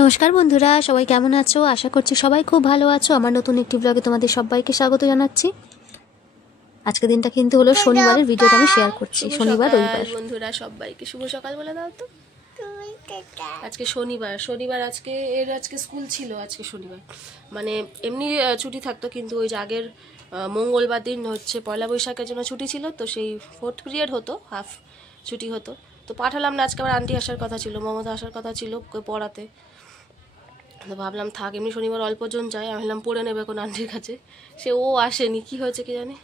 নমস্কার বন্ধুরা, সবাই কেমন আছো? আশা করছি সবাই খুব ভালো আছো। আমার নতুন একটি ব্লগে তোমাদের সবাইকে স্বাগত জানাচ্ছি। আজকে দিনটা কিন্তু হলো শনিবারের, ভিডিওটা আমি শেয়ার করছি। শনিবার রবিবার বন্ধুরা সবাইকে শুভ সকাল বলে দাও তো। আজকে শনিবার আজকে স্কুল ছিল। আজকে শনিবার মানে এমনি ছুটি থাকতো, কিন্তু ওই যে আগের মঙ্গলবার দিন হচ্ছে পয়লা বৈশাখের জন্য ছুটি ছিল, তো সেই 4th পিরিয়ড হতো, হাফ ছুটি হতো, তো পাঠালাম না। আজকে আমার আন্টি আসার কথা ছিল, মমতা আসার কথা ছিল পড়াতে, তো ভাবলাম থাক, এমনি শনিবার অল্পজন যায়, আমি ভাবলাম পড়ে নেবে কোন আন্টির কাছে। ও আসেনি, কি হয়েছে কি জানি,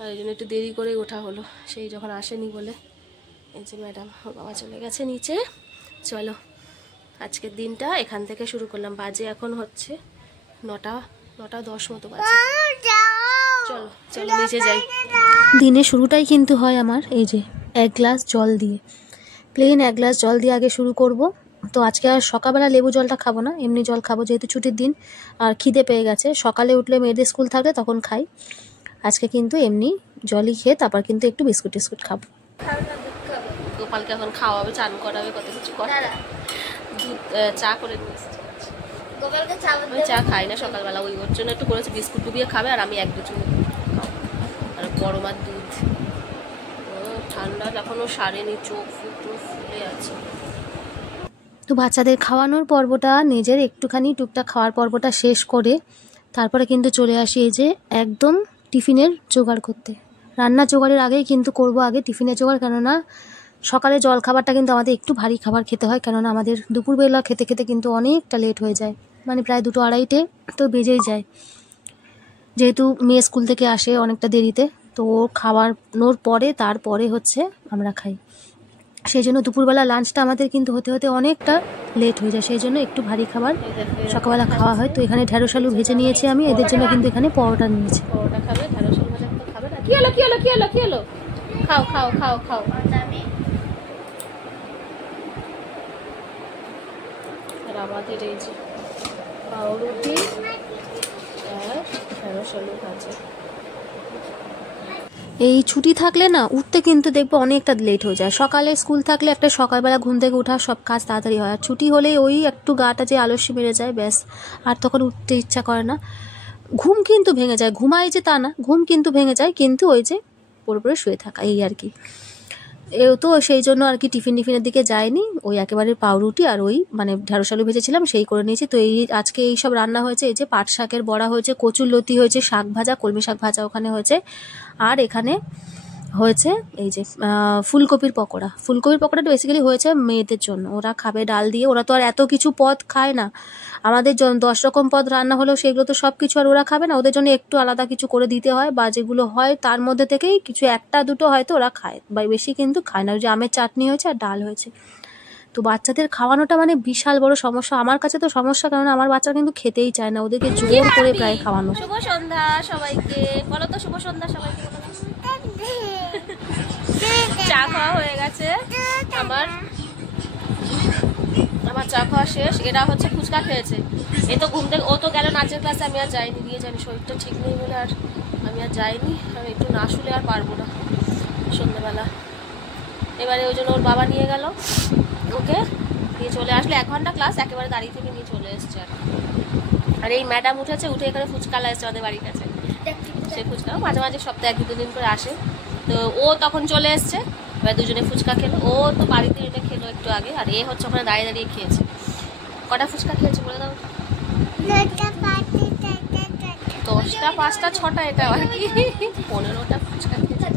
আর এই জন্য একটু দেরি করে ওঠা হলো। সেই যখন আসেনি বলে এই যে ম্যাডাম, ওর বাবা চলে গেছে নিচে। চলো আজকের দিনটা এখান থেকে শুরু করলাম। বাজে এখন হচ্ছে 9:10 মতো বাজে। চলো চলো নিচে যাই। দিনের শুরুটাই কিন্তু হয় আমার এই যে 1 গ্লাস জল দিয়ে, প্লেন 1 গ্লাস জল দিয়ে আগে শুরু করব। তো আজকে আর সকালবেলা লেবু জলটা খাবো না, এমনি জল খাবো, যেহেতু ছুটির দিন আর খিদে পেয়ে গেছে। সকালে উঠলে মেয়েদের স্কুল থাকলে তখন খাই, আজকে কিন্তু এমনি জলই খেয়ে তারপর কিন্তু একটু বিস্কুট খাবো। গোপালকে এখন খাওয়াবে, চান করাবে, কত কিছু করাবে। দুধ চা করে নিয়ে এসেছি। আমি চা খাই না সকালবেলা, ওর জন্য একটু করেছি, বিস্কুট ডুবিয়ে খাবে আর আমি 1-2 চুমুক খাবো। আর গরম আর দুধ, ঠান্ডা এখনো সারেনি, চোখ ফুলে আছে। তো বাচ্চাদের খাওয়ানোর পর্বটা, নিজের একটুখানি টুকটাক খাওয়ার পর্বটা শেষ করে তারপরে কিন্তু চলে আসি এই যে একদম টিফিনের জোগাড় করতে। রান্নার জোগাড়ের আগেই কিন্তু করব আগে টিফিনের জোগাড়, কেননা সকালে জল খাবারটা কিন্তু আমাদের একটু ভারী খাবার খেতে হয়, কেননা আমাদের দুপুরবেলা খেতে খেতে কিন্তু অনেকটা লেট হয়ে যায়, মানে প্রায় 2-2:30 তো বেজেই যায়, যেহেতু মেয়ে স্কুল থেকে আসে অনেকটা দেরিতে। তো খাওয়ানোর পরে তারপরে হচ্ছে আমরা খাই, সেই জন্য দুপুরবেলা লাঞ্চটা আমাদের কিন্তু হতে হতে অনেকটা লেট হয়ে যায়, সেই জন্য একটু ভারী খাবার সকালবেলা খাওয়া হয়। তো এখানে ঢেঁড়স আলু ভেজে নিয়েছি আমি, এদের জন্য কিন্তু এখানে পরোটা নিয়েছি। পরোটা খাবে, ঢেঁড়স আলু ভাজা তো খাবে না। কি হলো খাও আর আমাদের এই যে পাউরুটি আর ঢেঁড়স আলু ভাজা। এই ছুটি থাকলে না উঠতে কিন্তু দেখবো অনেকটা লেট হয়ে যায়। সকালে স্কুল থাকলে একটা সকালবেলা ঘুম থেকে ওঠা সব কাজ তাড়াতাড়ি হয়, আর ছুটি হলে ওই একটু গাটা যে আলস্য বেড়ে যায় ব্যাস, আর তখন উঠতে ইচ্ছা করে না। ঘুম কিন্তু ভেঙে যায়, ঘুমাই যে তা না, ঘুম কিন্তু ভেঙে যায়, কিন্তু ওই যে পড়ে শুয়ে থাকা এই আর কি। তো সেই জন্য আর কি টিফিনের দিকে যায়নি, ওই একেবারে পাউরুটি আর ওই মানে ঢেঁড়স আলু ভেজেছিলাম সেই করে নিয়েছি। তো এই আজকে এই সব রান্না হয়েছে, এই যে পাট শাকের বড়া হয়েছে, কচুর লতি হয়েছে, শাক ভাজা, কলমি শাক ভাজা ওখানে হয়েছে, আর এখানে হয়েছে এই যে ফুলকপির পকোড়াটা বেসিক্যালি হয়েছে মেয়েদের জন্য, ওরা খাবে ডাল দিয়ে। ওরা তো আর এত কিছু পদ খায় না, আমাদের 10 রকম পদ রান্না হলেও সেগুলো তো সব কিছু আর ওরা খাবে না, ওদের জন্য একটু আলাদা কিছু করে দিতে হয়, বা যেগুলো হয় তার মধ্যে থেকেই কিছু 1-2 হয়তো ওরা খায়, বা বেশি কিন্তু খায় না। ওই যে আমের চাটনি হয়েছে আর ডাল হয়েছে। তো বাচ্চাদের খাওয়ানোটা মানে বিশাল বড় সমস্যা, আমার কাছে তো সমস্যা, কারণ আমার বাচ্চারা কিন্তু খেতেই চায় না, ওদেরকে জোর করে প্রায় খাওয়ানো। শুভ সন্ধ্যা সবাইকে বলো তো, শুভ সন্ধ্যা সবাইকে। চা খাওয়া হয়ে গেছে আমার চা খাওয়া শেষ। এরা হচ্ছে ফুচকা খেয়েছে, এ তো ঘুম থেকে, ও তো গেল নাচের ক্লাসে, আমি আর যাইনি, নিয়ে জানি শরীরটা ঠিক নেই বলে আর আমি আর যাইনি। আমি একটু না শুলে আর পারবো না সন্ধ্যেবেলা। এবারে ওই জন্য ওর বাবা নিয়ে গেল, ওকে নিয়ে চলে আসলে 1 ঘন্টা ক্লাস, একেবারে দাঁড়িয়ে থেকে নিয়ে চলে এসছে। আর এই ম্যাডাম উঠে এখানে ফুচকা এসছে আমাদের বাড়ির কাছে। সেই ফুচকা মাঝে মাঝে সপ্তাহে 1-2 দিন করে আসে, তো ও তখন চলে এসছে, এবার দুজনে ফুচকা খেলো। ও তো বাড়িতে এনে খেলো একটু আগে, আর এ হচ্ছে ওখানে দাঁড়িয়ে খেয়েছে। কটা ফুচকা খেয়েছে বলে দাও? 10টা 5টা 6টা, এটা আর কি 15টা ফুচকা খেয়েছে।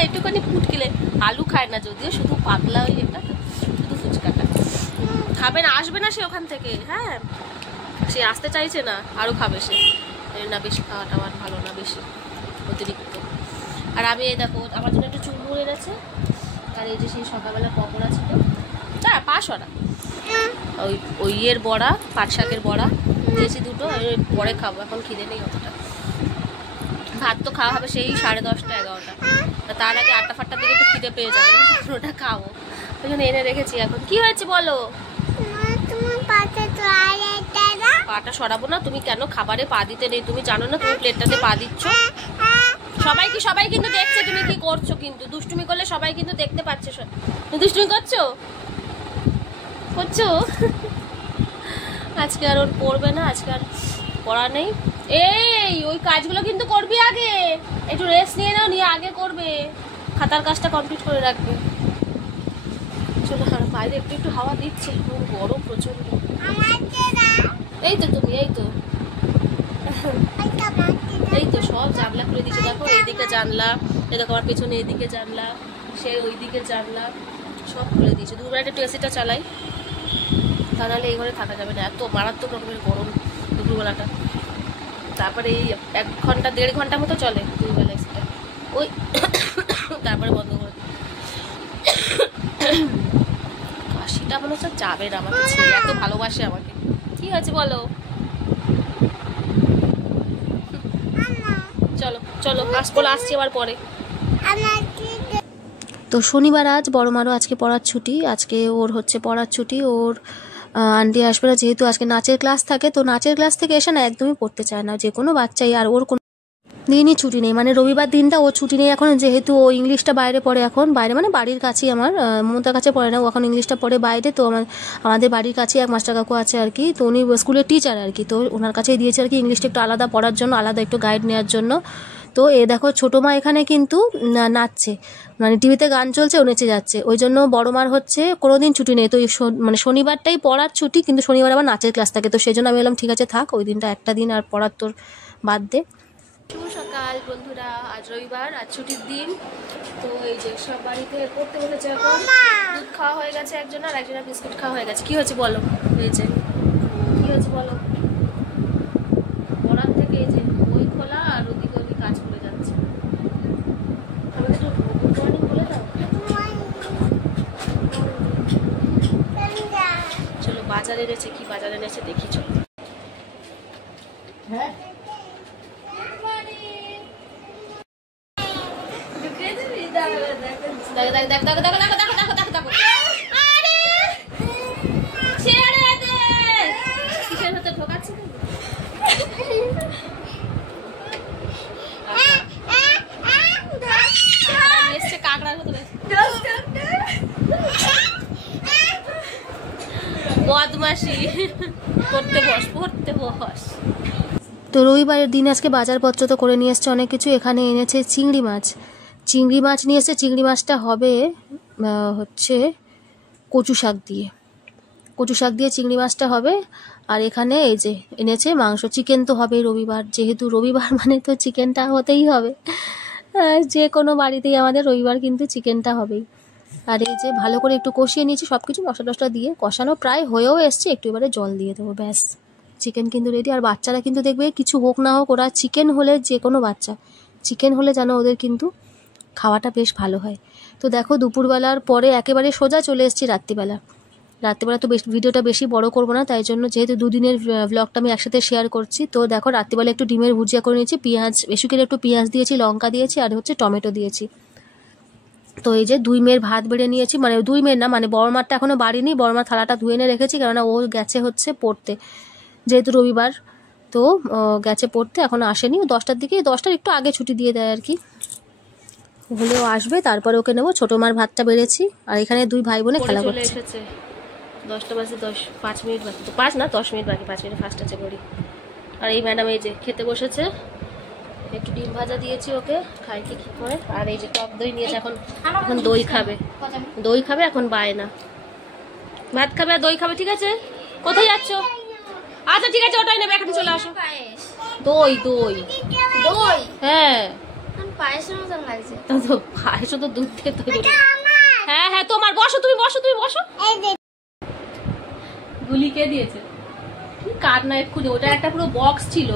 এইটুখানি ফুটকিলে, আলু খায় না যদিও, শুধু পাতলা ওই এটা, শুধু ফুচকাটা খাবে না, আসবে না সে ওখান থেকে। হ্যাঁ, সে আসতে চাইছে না, আরও খাবে সে না, বেশি খাওয়াটা আমার ভালো না, বেশি অতিরিক্ত। আর আমি এই দেখো আমার জন্য একটু চুরমুর এনেছে, আর এই যে সেই সকালবেলা পকোড়া ছিল, হ্যাঁ 500টা, ওই ইয়ের বড়া, পাট শাকের বড়া দিয়েছি 2টো, পরে খাবো, এখন খিদে নেই অতটা। ভাত তো খাওয়া হবে সেই 10:30 11টা, তার আগে 8টা 5টার দিকে একটু খিদে পেয়ে যাবে, ওটা খাবো, ওই জন্য এনে রেখেছি। এখন কি হয়েছে বলো? পাটা সরাবো না, তুমি কেন খাবারে পা দিতে নেই? তুমি জানো না তুমি প্লেটটাতে পা দিচ্ছ? সবাই কিন্তু দেখছে তুমি কি করছো, কিন্তু দুষ্টুমি করলে সবাই কিন্তু দেখতে পাচ্ছে। দুষ্টুমি করছো? করছো? আজকে আর ওর পড়বে না, আজকে আর পড়া নেই। এই ওই কাজগুলো কিন্তু করবি আগে, একটু রেস্ট নিয়ে নাও, নিয়ে আগে করবে, খাতার কাজটা কমপ্লিট করে রাখবে। চলো আর বাইরে একটু একটু হাওয়া দিচ্ছে, গরম প্রচন্ড। এই তো তুমি, এই তো এই তো সব জানলা খুলে দিচ্ছে, দেখো এইদিকে জানলা, এই দেখো আমার পেছনে এইদিকে জানলা, সে ওইদিকে জানলা, সব খুলে দিয়েছে। দুপুরবেলা একটু এসিটা চালাই, তা নাহলে এই ঘরে থাকা যাবে না, এত মারাত্মক রকমের গরম দুপুরবেলাটা। তারপরে এই 1 ঘন্টা 1.5 ঘন্টা মতো চলে দুপুরবেলা এসিটা, ওই তারপরে বন্ধ করে দিই। কাশিটা মনে হচ্ছে যাবে না, আমাকে ছেড়ে এত ভালোবাসে আমাকে। কি হয়েছে বলো? চলো চলো, আসছি আবার পরে। তো শনিবার আজ বড় মারও আজকে পড়ার ছুটি, আজকে ওর হচ্ছে পড়ার ছুটি, ওর আন্টি আসবে না, যেহেতু আজকে নাচের ক্লাস থাকে, তো নাচের ক্লাস থেকে এসে না একদমই পড়তে চায় না যে কোনো বাচ্চাই, আর ওর কোনো দিনই ছুটি নেই, মানে রবিবার দিনটা ও ছুটি নেই এখন, যেহেতু ও ইংলিশটা বাইরে পড়ে, এখন বাইরে মানে বাড়ির কাছেই, আমার মমতার কাছে পড়ে না, ও এখন ইংলিশটা পড়ে বাইরে। তো আমাদের বাড়ির কাছেই এক মাস্টার কাকু আছে আর কি, তো উনি স্কুলের টিচার আর কি, তো ওনার কাছেই দিয়েছে আর কি ইংলিশটা একটু আলাদা পড়ার জন্য, আলাদা একটু গাইড নেওয়ার জন্য। তো এ দেখো ছোটো মা এখানে কিন্তু নাচছে, মানে টিভিতে গান চলছে, ও নেচে যাচ্ছে, ওই জন্য বড় মার হচ্ছে কোনোদিন ছুটি নেই। তো মানে শনিবারটাই পড়ার ছুটি, কিন্তু শনিবার আবার নাচের ক্লাস থাকে, তো সেই জন্য আমি বললাম ঠিক আছে থাক, ওই দিনটা একটা দিন আর পড়ার তোর বাদ দে। শুভ সকাল বন্ধুরা, আজ রবিবার, আজ ছুটির দিন। তো এই যে সব বাড়িতে পড়তে বসেছে, এখন দুধ খাওয়া হয়ে গেছে একজন, আর একজনের বিস্কুট খাওয়া হয়ে গেছে। কি হয়েছে বলো? এই যে কি হয়েছে বলো? পড়ার থেকে এই যে বই খোলা আর ওদিকে ওদিকে কাজ করে যাচ্ছে। আমাদের একটু গুড মর্নিং বলে দাও। চলো বাজারে এনেছে, কি বাজারে এনেছে দেখি, চলো। হ্যাঁ বদমাশি পড়তে বস। তো রবিবারের দিন আজকে বাজারপত্র তো করে নিয়ে এসছে অনেক কিছু, এখানে এনেছে চিংড়ি মাছ নিয়ে এসছে। চিংড়ি মাছটা হবে হচ্ছে কচু শাক দিয়ে চিংড়ি মাছটা হবে। আর এখানে এই যে এনেছে মাংস, চিকেন তো হবে রবিবার, যেহেতু রবিবার মানে তো চিকেনটা হতেই হবে, যে কোনো বাড়িতেই আমাদের রবিবার কিন্তু চিকেনটা হবেই। আর এই যে ভালো করে একটু কষিয়ে নিয়েছি সব কিছু, মশলা টশলা দিয়ে কষানো প্রায় হয়েও এসছে, একটু এবারে জল দিয়ে দেবো, ব্যাস চিকেন কিন্তু রেডি। আর বাচ্চারা কিন্তু দেখবে কিছু হোক না হোক, ওরা চিকেন হলে, যে কোনো বাচ্চা চিকেন হলে যেন ওদের কিন্তু খাওয়াটা বেশ ভালো হয়। তো দেখো দুপুরবেলার পরে একেবারে সোজা চলে এসেছি রাত্রিবেলা তো ভিডিওটা বেশি বড় করব না, তাই জন্য যেহেতু দুদিনের ব্লগটা আমি একসাথে শেয়ার করছি। তো দেখো রাত্রিবেলা একটু ডিমের ভুজিয়া করে নিয়েছি, পেঁয়াজ বেশি করে একটু পেঁয়াজ দিয়েছি, লঙ্কা দিয়েছি, আর হচ্ছে টমেটো দিয়েছি। তো এই যে 2 মেয়ের ভাত বেড়ে নিয়েছি, মানে 2 মেয়ের না, মানে বড় মারটা এখনো বাড়িনি, বড় মার থালাটা ধুয়ে এনে রেখেছি, কেননা ও গেছে হচ্ছে পড়তে, যেহেতু রবিবার, তো গেছে পড়তে, এখনো আসেনি, ও 10টার দিকে, 10টার একটু আগে ছুটি দিয়ে দেয় আর কি, হলেও আসবে, তারপরে ওকে নেবো। ছোটো মার ভাতটা বেড়েছি, আর এখানে 2 ভাই বোনে খেলা করছে। 10টা বাজে 5 মিনিট বাকি, তো 5 না 10 মিনিট বাকি, 5 মিনিট ফার্স্ট আছে ঘড়ি। আর এই ম্যাডাম এই যে খেতে বসেছে, একটু ডিম ভাজা দিয়েছি ওকে, খাই কি করে। আর এই যে টক দই নিয়েছে, এখন দই খাবে, এখন বায়না ভাত খাবে আর দই খাবে, ঠিক আছে? কোথায় যাচ্ছ? আচ্ছা ঠিক আছে, ওটাই নেবে, এখন চলে আসো। দই হ্যাঁ, পায়েসের মতন লাগছে, পায়েসও তো দুধ দিয়ে তৈরি। হ্যাঁ তোমার, বসো তুমি বসো। গুলি কে দিয়েছে? কার না এক্ষুনি, ওটা একটা পুরো বক্স ছিল,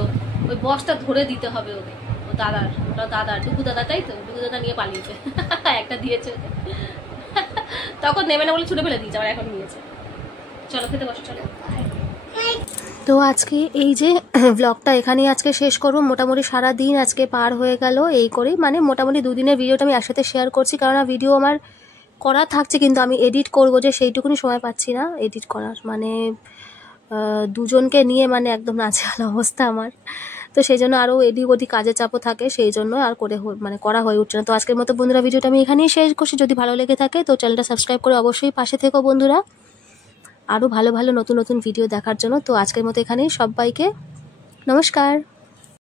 ওই বক্সটা ধরে দিতে হবে ওকে, দাদার ডুবু দাদা, তাই তো, ডুবু দাদা নিয়ে পালিয়েছে, একটা দিয়েছে ওকে, তখন নেবে না বলে ছুটে ফেলে দিয়েছে, আবার এখন নিয়েছে। চলো খেতে বসো, চলো। তো আজকে এই যে ব্লগটা এখানেই আজকে শেষ করবো। মোটামুটি সারা দিন আজকে পার হয়ে গেল এই করেই, মানে মোটামুটি 2 দিনের ভিডিওটা আমি একসাথে শেয়ার করছি, কারণ ভিডিও আমার করা থাকছে, কিন্তু আমি এডিট করব যে সেইটুকুনি সময় পাচ্ছি না এডিট করার, মানে দুজনকে নিয়ে মানে একদম নাজেহাল অবস্থা আমার, তো সেই জন্য আরও এদিক ওদিক কাজের চাপও থাকে, সেই জন্য আর করা হয়ে উঠছে না। তো আজকের মতো বন্ধুরা ভিডিওটা আমি এখানেই শেষ করছি, যদি ভালো লেগে থাকে তো চ্যানেলটা সাবস্ক্রাইব করে অবশ্যই পাশে থেকো বন্ধুরা। আরও ভালো ভালো নতুন নতুন ভিডিও দেখার জন্য। তো আজকের মতো এখানেই, সবাইকে নমস্কার।